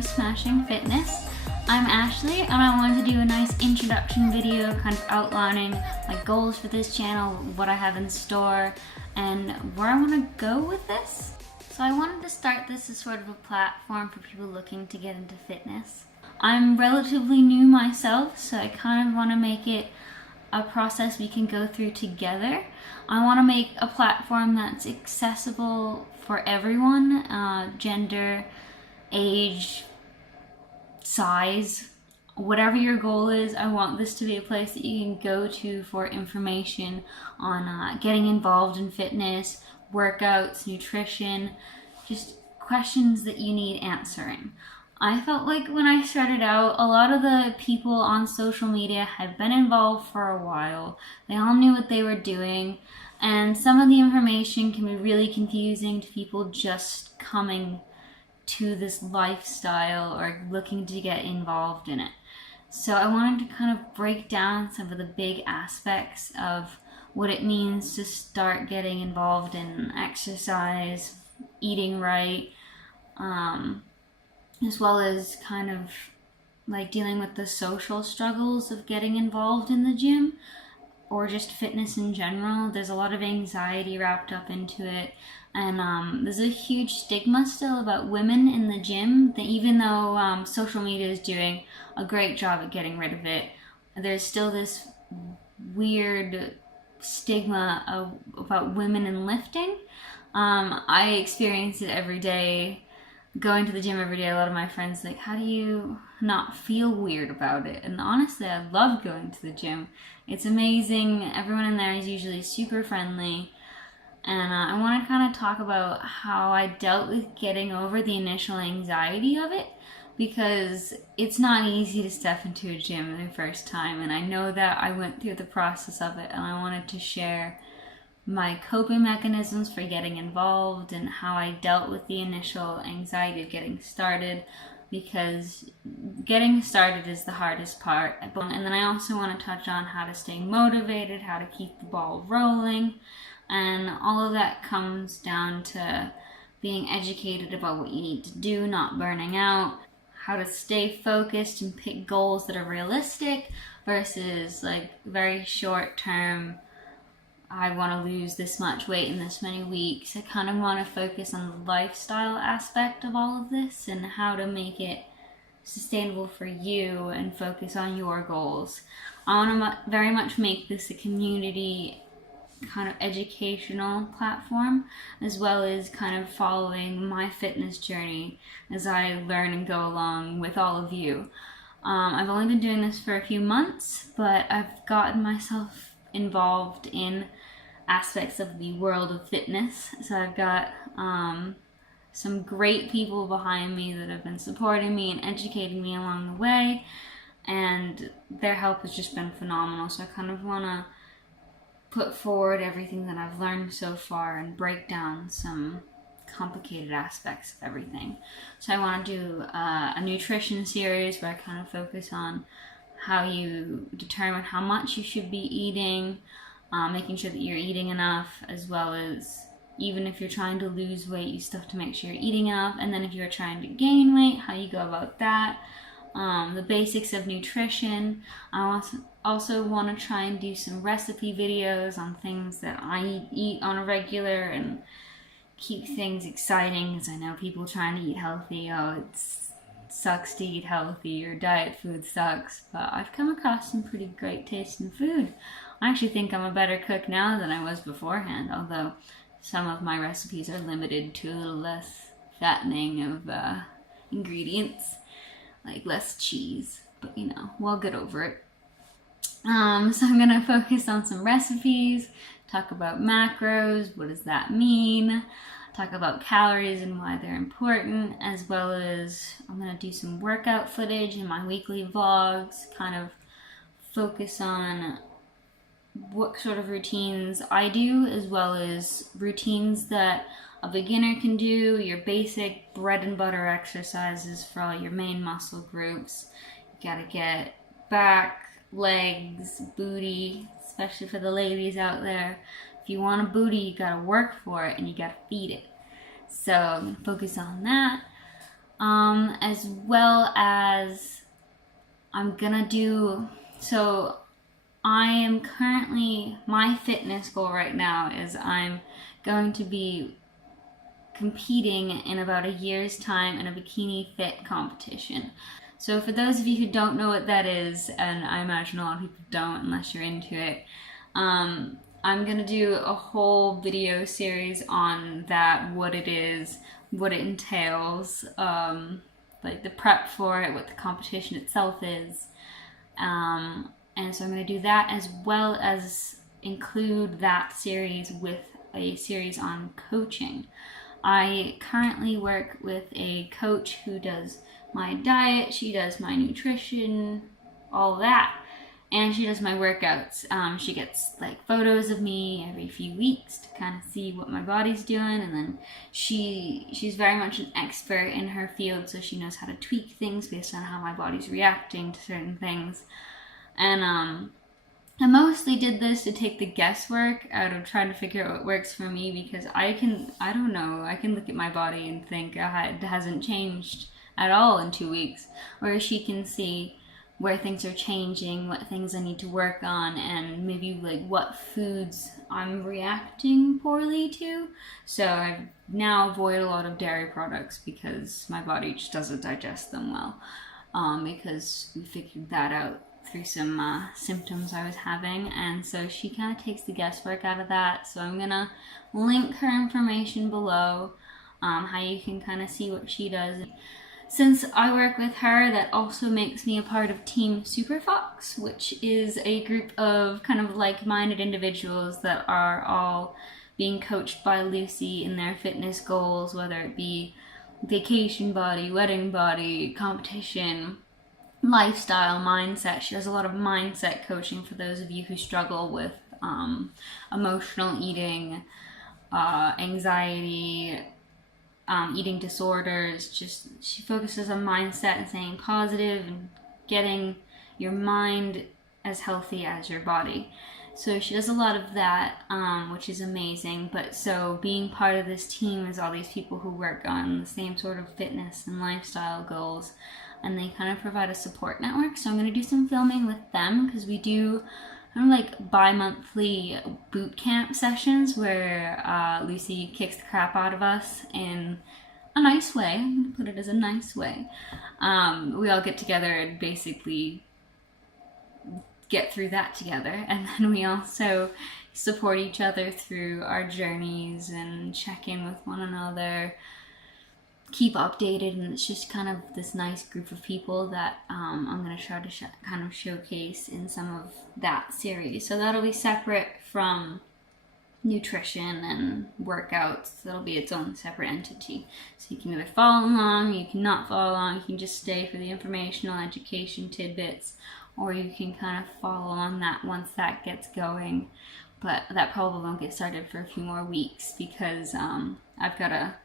of SmAshing Fitness. I'm Ashley and I wanted to do a nice introduction video kind of outlining my goals for this channel, what I have in store, and where I want to go with this. So I wanted to start this as sort of a platform for people looking to get into fitness. I'm relatively new myself, so I kind of want to make it a process we can go through together. I want to make a platform that's accessible for everyone, gender, age, size, whatever your goal is. I want this to be a place that you can go to for information on getting involved in fitness, workouts, nutrition, just questions that you need answering. I felt like when I started out, a lot of the people on social media had been involved for a while. They all knew what they were doing, and some of the information can be really confusing to people just coming to this lifestyle or looking to get involved in it. So I wanted to kind of break down some of the big aspects of what it means to start getting involved in exercise, eating right, as well as kind of like dealing with the social struggles of getting involved in the gym or just fitness in general. There's a lot of anxiety wrapped up into it, and there's a huge stigma still about women in the gym, that even though social media is doing a great job at getting rid of it, there's still this weird stigma about women in lifting. I experience it every day. Going to the gym every day, a lot of my friends like, how do you not feel weird about it? And honestly, I love going to the gym. It's amazing. Everyone in there is usually super friendly. And I want to kind of talk about how I dealt with getting over the initial anxiety of it, because it's not easy to step into a gym the first time. And I know that I went through the process of it, and I wanted to share my coping mechanisms for getting involved and how I dealt with the initial anxiety of getting started, because getting started is the hardest part. And then I also want to touch on how to stay motivated, how to keep the ball rolling, and all of that comes down to being educated about what you need to do, not burning out, how to stay focused and pick goals that are realistic versus like very short term, I want to lose this much weight in this many weeks. I kind of want to focus on the lifestyle aspect of all of this and how to make it sustainable for you and focus on your goals. I want to very much make this a community kind of educational platform, as well as kind of following my fitness journey as I learn and go along with all of you. I've only been doing this for a few months, but I've gotten myself involved in aspects of the world of fitness. So I've got some great people behind me that have been supporting me and educating me along the way, and their help has just been phenomenal. So I kind of want to put forward everything that I've learned so far and break down some complicated aspects of everything. So I want to do a nutrition series where I kind of focus on how you determine how much you should be eating, making sure that you're eating enough, as well as even if you're trying to lose weight, you still have to make sure you're eating enough. And then if you're trying to gain weight, how you go about that, the basics of nutrition. I also want to try and do some recipe videos on things that I eat on a regular and keep things exciting, because I know people trying to eat healthy, sucks to eat healthy, or diet food sucks, but I've come across some pretty great tasting food. I actually think I'm a better cook now than I was beforehand, although some of my recipes are limited to a little less fattening of ingredients, like less cheese, but you know, we'll get over it. So I'm gonna focus on some recipes, talk about macros, what does that mean, talk about calories and why they're important, as well as I'm going to do some workout footage in my weekly vlogs, kind of focus on what sort of routines I do, as well as routines that a beginner can do, your basic bread and butter exercises for all your main muscle groups. You gotta get back, legs, booty, especially for the ladies out there. If you want a booty, you gotta work for it and you gotta feed it. So I'm gonna focus on that. as well as I'm gonna do, so I am currently, my fitness goal right now is I'm going to be competing in about a year's time in a bikini fit competition. So for those of you who don't know what that is, and I imagine a lot of people don't unless you're into it, I'm gonna do a whole video series on that, what it is, what it entails, like the prep for it, what the competition itself is. And so I'm going to do that as well as include that series with a series on coaching. I currently work with a coach who does my diet, she does my nutrition, all that, and she does my workouts. She gets like photos of me every few weeks to kind of see what my body's doing, and then she's very much an expert in her field, so she knows how to tweak things based on how my body's reacting to certain things. And I mostly did this to take the guesswork out of trying to figure out what works for me, because I don't know, I can look at my body and think it hasn't changed at all in 2 weeks, whereas she can see where things are changing, what things I need to work on, and maybe like what foods I'm reacting poorly to. So I now avoid a lot of dairy products because my body just doesn't digest them well, because we figured that out through some symptoms I was having, and so she kind of takes the guesswork out of that. So I'm gonna link her information below, how you can kind of see what she does. Since I work with her, that also makes me a part of Team Superfox, which is a group of kind of like-minded individuals that are all being coached by Lucy in their fitness goals, whether it be vacation body, wedding body, competition, lifestyle, mindset. She does a lot of mindset coaching for those of you who struggle with emotional eating, anxiety, eating disorders. Just she focuses on mindset and staying positive and getting your mind as healthy as your body. So she does a lot of that, which is amazing. But so being part of this team is all these people who work on the same sort of fitness and lifestyle goals, and they kind of provide a support network. So I'm going to do some filming with them, because we do kind of like bi-monthly boot camp sessions where Lucy kicks the crap out of us in a nice way. I'm going to put it as a nice way. We all get together and basically get through that together, and then we also support each other through our journeys and check in with one another, keep updated, and it's just kind of this nice group of people that I'm going to try to kind of showcase in some of that series. So that'll be separate from nutrition and workouts. That'll be its own separate entity. So you can either follow along, you can not follow along, you can just stay for the informational education tidbits, or you can kind of follow on that once that gets going. But that probably won't get started for a few more weeks, because I've got a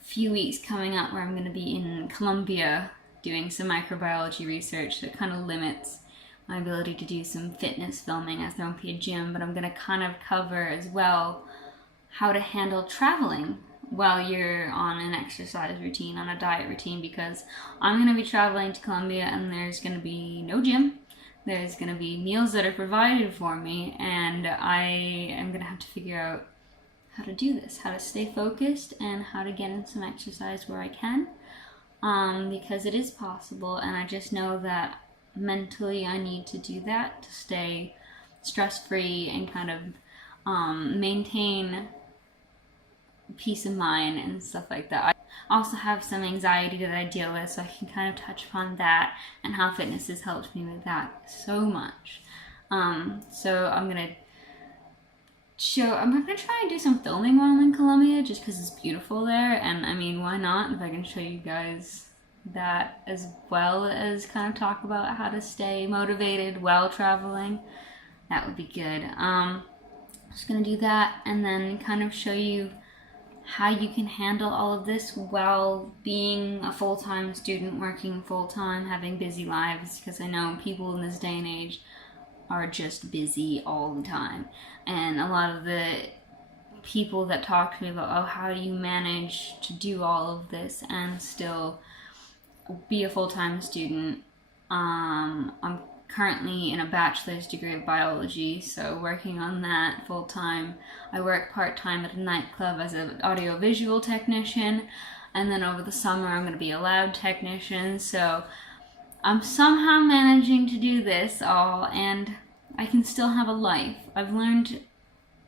few weeks coming up where I'm going to be in Colombia doing some microbiology research that kind of limits my ability to do some fitness filming, as there won't be a gym. But I'm going to kind of cover as well how to handle traveling while you're on an exercise routine, on a diet routine, because I'm going to be traveling to Colombia and there's going to be no gym. There's going to be meals that are provided for me, and I am going to have to figure out how to do this, how to stay focused, and how to get in some exercise where I can, because it is possible, and I just know that mentally I need to do that to stay stress-free and kind of maintain peace of mind and stuff like that. I also have some anxiety that I deal with, so I can kind of touch upon that and how fitness has helped me with that so much. So I'm gonna try and do some filming while I'm in Colombia, just because it's beautiful there, and I mean, why not? If I can show you guys that, as well as kind of talk about how to stay motivated while traveling, that would be good. Just gonna do that, and then kind of show you how you can handle all of this while being a full-time student, working full-time, having busy lives, because I know people in this day and age are just busy all the time. And a lot of the people that talk to me about, oh, how do you manage to do all of this and still be a full-time student. I'm currently in a bachelor's degree of biology, so working on that full-time. I work part-time at a nightclub as an audio-visual technician, and then over the summer I'm going to be a lab technician, so I'm somehow managing to do this all, and I can still have a life. I've learned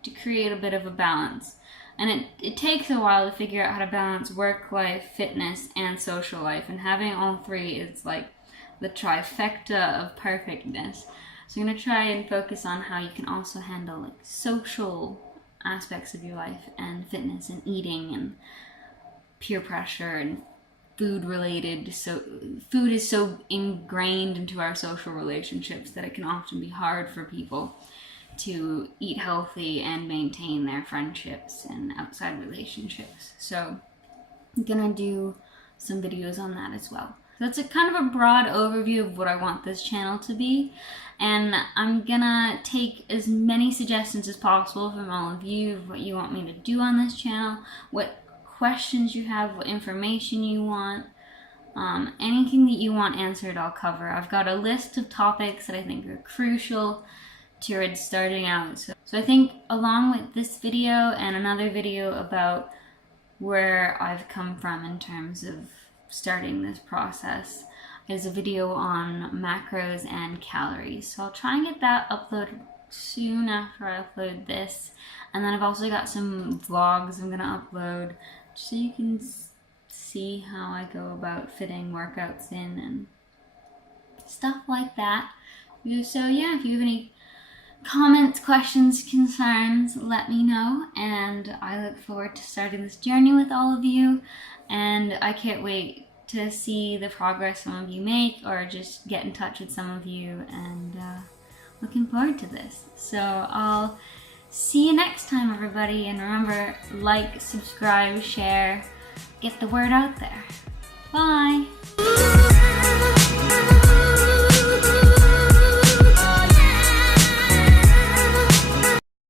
to create a bit of a balance. And it takes a while to figure out how to balance work life, fitness, and social life. And having all three is like the trifecta of perfectness. So I'm going to try and focus on how you can also handle like social aspects of your life, and fitness and eating and peer pressure and food related. So food is so ingrained into our social relationships that it can often be hard for people to eat healthy and maintain their friendships and outside relationships. So I'm gonna do some videos on that as well. So that's a kind of a broad overview of what I want this channel to be, and I'm gonna take as many suggestions as possible from all of you of what you want me to do on this channel, what questions you have, what information you want. Anything that you want answered, I'll cover. I've got a list of topics that I think are crucial towards starting out. So I think along with this video and another video about where I've come from in terms of starting this process, there's a video on macros and calories. So I'll try and get that uploaded soon after I upload this. And then I've also got some vlogs I'm gonna upload so you can see how I go about fitting workouts in and stuff like that. So yeah, if you have any comments, questions, concerns, let me know, and I look forward to starting this journey with all of you, and I can't wait to see the progress some of you make, or just get in touch with some of you, and looking forward to this. So I'll see you next time, everybody, and remember, like, subscribe, share, get the word out there. Bye!